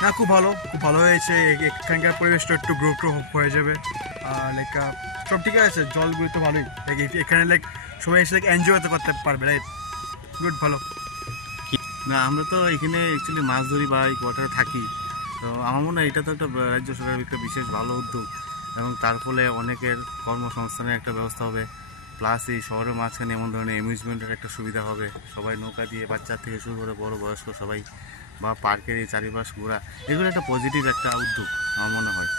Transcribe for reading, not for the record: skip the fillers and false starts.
হ্যাঁ, খুব ভালো হয়েছে। এখানকার পরিবেশটা একটু গ্রো হয়ে যাবে। লাইক সব ঠিক আছে, জলগুলো তো ভালোই। লাইক এখানে লাইক সবাই এসে লাইক এনজয় করতে পারবে, রাইট? গুড, ভালো। না, আমরা তো এখানে অ্যাকচুয়ালি মাছ ধরি বা এই কোয়ার্টারে থাকি। তো আমার মনে হয় এটা তো একটা রাজ্য সরকারের একটা বিশেষ ভালো উদ্যোগ, এবং তার ফলে অনেকের কর্মসংস্থানের একটা ব্যবস্থা হবে। প্লাস এই শহরের মাঝখানে এমন ধরনের অ্যামিউজমেন্টের একটা সুবিধা হবে। সবাই নৌকা দিয়ে, বাচ্চা থেকে শুরু করে বড় বয়স্ক সবাই, বা পার্কের এই চারিপাশ ঘোরা, এগুলো একটা পজিটিভ একটা উদ্যোগ আমার মনে হয়।